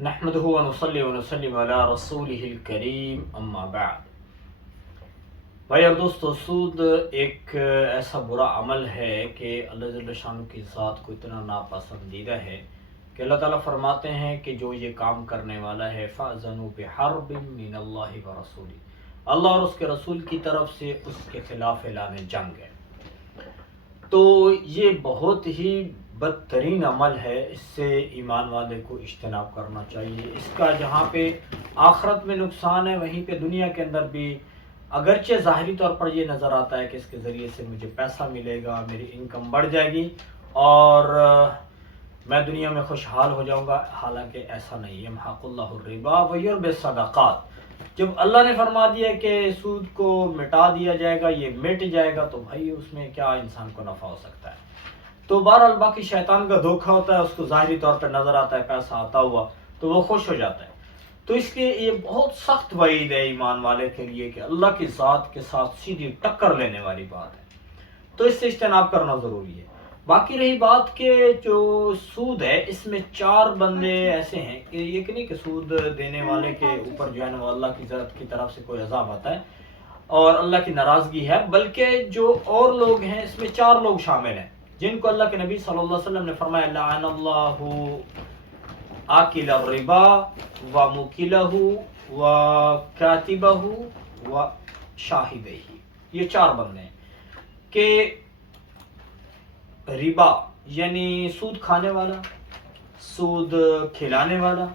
نحمدہ و نصلی و نسلم علی رسولہ الکریم اما بعد۔ بھائی اور دوستو، سود ایک ایسا برا عمل ہے کہ اللہ جل شانہ کی ذات کو اتنا ناپسندیدہ ہے کہ اللہ تعالیٰ فرماتے ہیں کہ جو یہ کام کرنے والا ہے فَأْذَنُوا بِحَرْبٍ مِّنَ اللَّهِ وَرَسُولِهِ، اللہ اور اس کے رسول کی طرف سے اس کے خلاف اعلان جنگ ہے۔ تو یہ بہت ہی بدترین عمل ہے، اس سے ایمان والے کو اجتناب کرنا چاہیے۔ اس کا جہاں پہ آخرت میں نقصان ہے، وہیں پہ دنیا کے اندر بھی اگرچہ ظاہری طور پر یہ نظر آتا ہے کہ اس کے ذریعے سے مجھے پیسہ ملے گا، میری انکم بڑھ جائے گی اور میں دنیا میں خوشحال ہو جاؤں گا، حالانکہ ایسا نہیں۔ یمحق اللہ الربا ویربی الصدقات، جب اللہ نے فرما دیا کہ سود کو مٹا دیا جائے گا، یہ مٹ جائے گا، تو بھائی اس میں کیا انسان کو نفع ہو سکتا ہے؟ تو بہرحال باقی شیطان کا دھوکہ ہوتا ہے، اس کو ظاہری طور پر نظر آتا ہے پیسہ آتا ہوا تو وہ خوش ہو جاتا ہے۔ تو اس لیے یہ بہت سخت وعید ہے ایمان والے کے لیے کہ اللہ کی ذات کے ساتھ سیدھی ٹکر لینے والی بات ہے، تو اس سے اجتناب کرنا ضروری ہے۔ باقی رہی بات کہ جو سود ہے، اس میں 4 بندے ایسے ہیں کہ یہ کہ نہیں کہ سود دینے والے کے اوپر جو ہے نا وہ اللہ کی ذات کی طرف سے کوئی عذاب آتا ہے اور اللہ کی ناراضگی ہے، بلکہ جو اور لوگ ہیں اس میں 4 لوگ شامل ہیں جن کو اللہ کے نبی صلی اللہ علیہ وسلم نے فرمایا لعن اللہ آکل الربا وموکلہ وکاتبہ وشاہدہ، یہ 4 بندے ہیں کہ ربا یعنی سود کھانے والا، سود کھلانے والا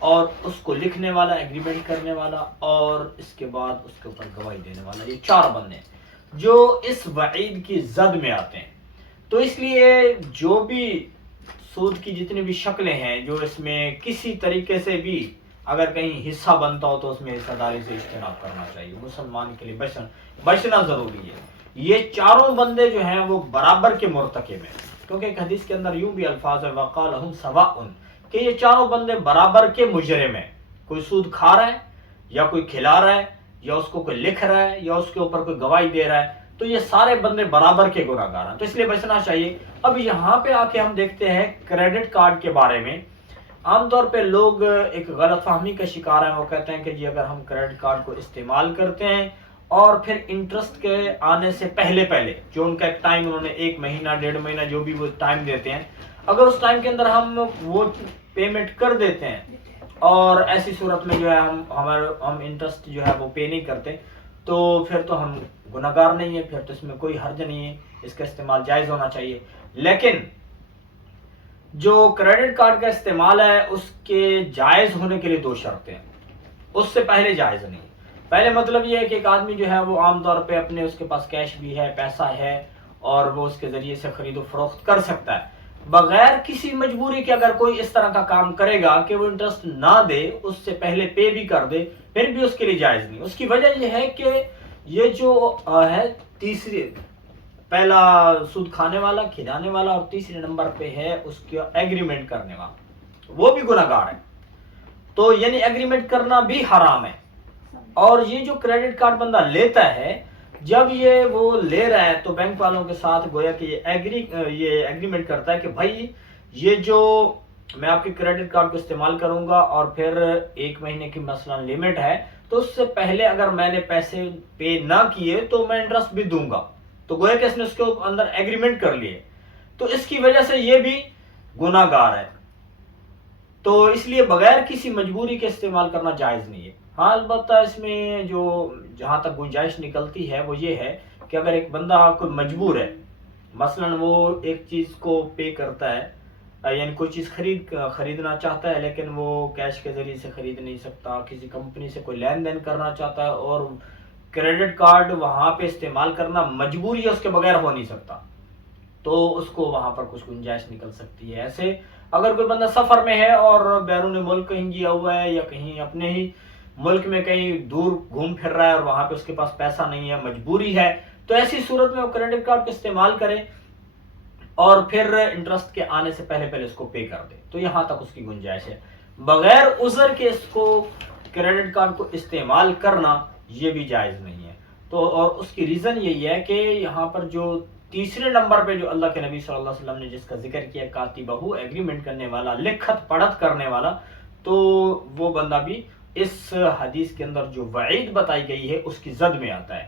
اور اس کو لکھنے والا، ایگریمنٹ کرنے والا اور اس کے بعد اس کے اوپر گواہی دینے والا، یہ 4 بندے ہیں جو اس وعید کی زد میں آتے ہیں۔ تو اس لیے جو بھی سود کی جتنی بھی شکلیں ہیں، جو اس میں کسی طریقے سے بھی اگر کہیں حصہ بنتا ہو تو اس میں حصہ داری سے اجتناب کرنا چاہیے، مسلمان کے لیے بچنا ضروری ہے۔ یہ 4 بندے جو ہیں وہ برابر کے مرتکب ہیں، کیونکہ ایک حدیث کے اندر یوں بھی الفاظ ہے وَقَالَهُمْ سَوَاءٌ، کہ یہ 4 بندے برابر کے مجرم ہیں۔ کوئی سود کھا رہا ہے یا کوئی کھلا رہا ہے یا اس کو کوئی لکھ رہا ہے یا اس کے اوپر کوئی گواہی دے رہا ہے، تو یہ سارے بندے برابر کے گناہ گار ہیں، تو اس لیے بچنا چاہیے۔ اب یہاں پہ آ کے ہم دیکھتے ہیں کریڈٹ کارڈ کے بارے میں۔ عام طور پہ لوگ ایک غلط فہمی کا شکار ہیں، وہ کہتے ہیں کہ جی اگر ہم کریڈٹ کارڈ کو استعمال کرتے ہیں اور پھر انٹرسٹ کے آنے سے پہلے جو ان کا ایک ٹائم انہوں نے 1 مہینہ 1.5 مہینہ جو بھی وہ ٹائم دیتے ہیں، اگر اس ٹائم کے اندر ہم وہ پیمنٹ کر دیتے ہیں اور ایسی صورت میں جو ہے ہم انٹرسٹ جو ہے وہ پے نہیں کرتے، تو پھر تو ہم گناہ گار نہیں ہے، پھر تو اس میں کوئی حرج نہیں ہے، اس کا استعمال جائز ہونا چاہیے۔ لیکن جو کریڈٹ کارڈ کا استعمال ہے اس کے جائز ہونے کے لیے 2 شرطیں ہیں، اس سے پہلے جائز نہیں۔ پہلے مطلب یہ ہے کہ ایک آدمی جو ہے وہ عام طور پہ اپنے اس کے پاس کیش بھی ہے، پیسہ ہے اور وہ اس کے ذریعے سے خرید و فروخت کر سکتا ہے بغیر کسی مجبوری کے۔ اگر کوئی اس طرح کا کام کرے گا کہ وہ انٹرسٹ نہ دے، اس سے پہلے پے بھی کر دے، پھر بھی اس کے لیے جائز نہیں۔ اس کی وجہ یہ ہے کہ یہ جو ہے پہلا سود کھانے والا، کھلانے والا، اور تیسرے نمبر پہ ہے اس کا ایگریمنٹ کرنے والا، وہ بھی گناہ گار ہے۔ تو یعنی ایگریمنٹ کرنا بھی حرام ہے۔ اور یہ جو کریڈٹ کارڈ بندہ لیتا ہے، جب وہ لے رہا ہے تو بینک والوں کے ساتھ گویا کہ یہ ایگریمنٹ کرتا ہے کہ بھائی یہ جو میں آپ کے کریڈٹ کارڈ کو استعمال کروں گا اور پھر 1 مہینے کی مثلا لمٹ ہے، تو اس سے پہلے اگر میں نے پیسے پے نہ کیے تو میں انٹرسٹ بھی دوں گا، تو گویا کہ اس نے اس کے اندر ایگریمنٹ کر لیے، تو اس کی وجہ سے یہ بھی گناہ گار ہے۔ تو اس لیے بغیر کسی مجبوری کے استعمال کرنا جائز نہیں ہے۔ ہاں البتہ اس میں جو جہاں تک گنجائش نکلتی ہے وہ یہ ہے کہ اگر ایک بندہ کوئی مجبور ہے، مثلا وہ ایک چیز کو پے کرتا ہے، یعنی کوئی چیز خریدنا چاہتا ہے لیکن وہ کیش کے ذریعے سے خرید نہیں سکتا، کسی کمپنی سے کوئی لین دین کرنا چاہتا ہے اور کریڈٹ کارڈ وہاں پہ استعمال کرنا مجبوری ہے، اس کے بغیر ہو نہیں سکتا، تو اس کو وہاں پر کچھ گنجائش نکل سکتی ہے۔ ایسے اگر کوئی بندہ سفر میں ہے اور بیرون ملک کہیں گیا ہوا ہے یا کہیں اپنے ہی ملک میں کہیں دور گھوم پھر رہا ہے اور وہاں پہ اس کے پاس پیسہ نہیں ہے، مجبوری ہے، تو ایسی صورت میں وہ کریڈٹ کارڈ کو استعمال کرے اور پھر انٹرسٹ کے آنے سے پہلے اس کو پے کر دے، تو یہاں تک اس کی گنجائش ہے۔ بغیر عذر کے اس کو کریڈٹ کارڈ کو استعمال کرنا یہ بھی جائز نہیں ہے۔ تو اور اس کی ریزن یہی ہے کہ یہاں پر جو تیسرے نمبر پہ جو اللہ کے نبی صلی اللہ علیہ وسلم نے جس کا ذکر کیا، کاتبہ، ایگریمنٹ کرنے والا، لکھت پڑھت کرنے والا، تو وہ بندہ بھی اس حدیث کے اندر جو وعید بتائی گئی ہے اس کی زد میں آتا ہے.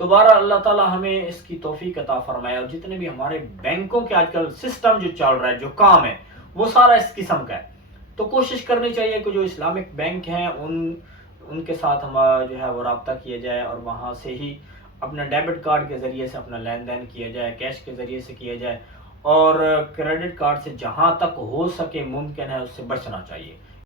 تو بہرحال اللہ تعالیٰ ہمیں اس کی توفیق عطا فرمائے. اور جتنے بھی ہمارے بینکوں کے آج کل سسٹم جو چل رہا ہے، جو کام ہے، وہ سارا اس قسم کا ہے. تو کوشش کرنی چاہیے کہ جو اسلامک بینک ہیں ان کے ساتھ ہم جو ہے وہ رابطہ کیا جائے، اور وہاں سے ہی اپنا ڈیبٹ کارڈ کے ذریعے سے اپنا لین دین کیا جائے، کیش کے ذریعے سے کیا جائے، اور کریڈٹ کارڈ سے جہاں تک ہو سکے ممکن ہے اس سے بچنا چاہیے.